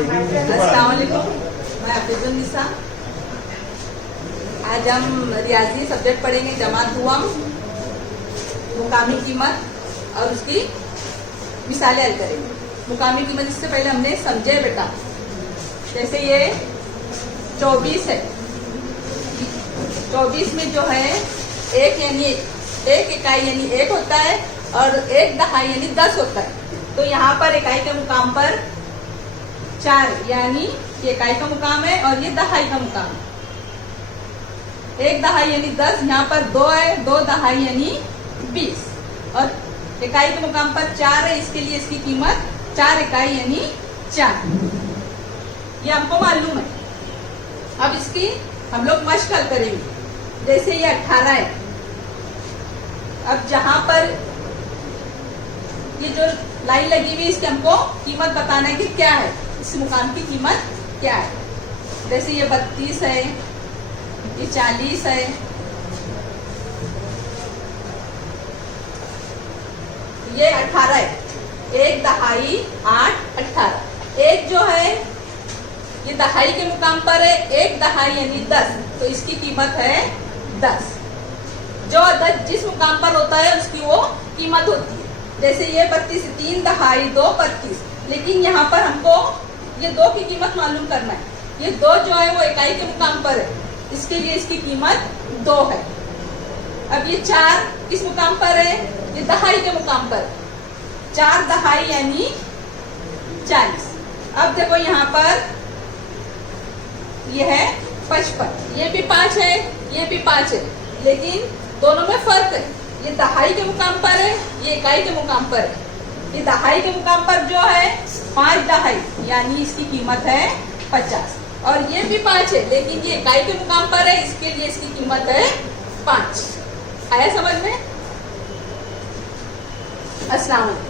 अस्सलाम वालेकुम, मैं हफीजुन्निसा। आज हम रियाजी सब्जेक्ट पढ़ेंगे, जमात दुआम, मुकामी कीमत और उसकी मिसालें हल करेंगे। मुकामी कीमत इससे पहले हमने समझे बेटा, जैसे ये 24 है। 24 में जो है एक यानी एक इकाई यानी एक होता है और एक दहाई यानी 10 होता है। तो यहाँ पर इकाई के मुकाम पर 4 यानी ये इकाई का मुकाम है और ये दहाई का मुकाम है। एक दहाई यानी 10, यहाँ पर 2 है, 2 दहाई यानी 20 और इकाई के मुकाम पर 4 है, इसके लिए इसकी कीमत 4 इकाई यानी 4। ये हमको मालूम है। अब इसकी हम लोग मश्क हल करेंगे। जैसे ये 18 है, अब जहां पर ये जो लाइन लगी हुई इसकी हमको कीमत बताना है कि क्या है, इस मुकाम की कीमत क्या है। जैसे ये 32 है, ये 40 है, ये 18 है। एक दहाई 8 18। एक जो है ये दहाई के मुकाम पर है, एक दहाई यानी 10, तो इसकी कीमत है 10। जो अदद जिस मुकाम पर होता है उसकी वो कीमत होती है। जैसे ये 32, 3 दहाई 2 32, लेकिन यहाँ पर हमको ये 2 की कीमत मालूम करना है। ये 2 जो है वो इकाई के मुकाम पर है, इसके लिए इसकी कीमत 2 है। अब ये 4 किस मुकाम पर है, ये दहाई के मुकाम पर। 4 दहाई यानी 40। अब देखो यहाँ पर ये है 55, ये भी 5 है, ये भी 5 है, लेकिन दोनों में फर्क है। ये दहाई के मुकाम पर है, ये इकाई के मुकाम पर है। ये दहाई के मुकाम पर जो है 5 दहाई यानी इसकी कीमत है 50 और ये भी 5 है, लेकिन ये इकाई के मुकाम पर है, इसके लिए इसकी कीमत है 5। आया समझ में? अस्सलाम वालेकुम।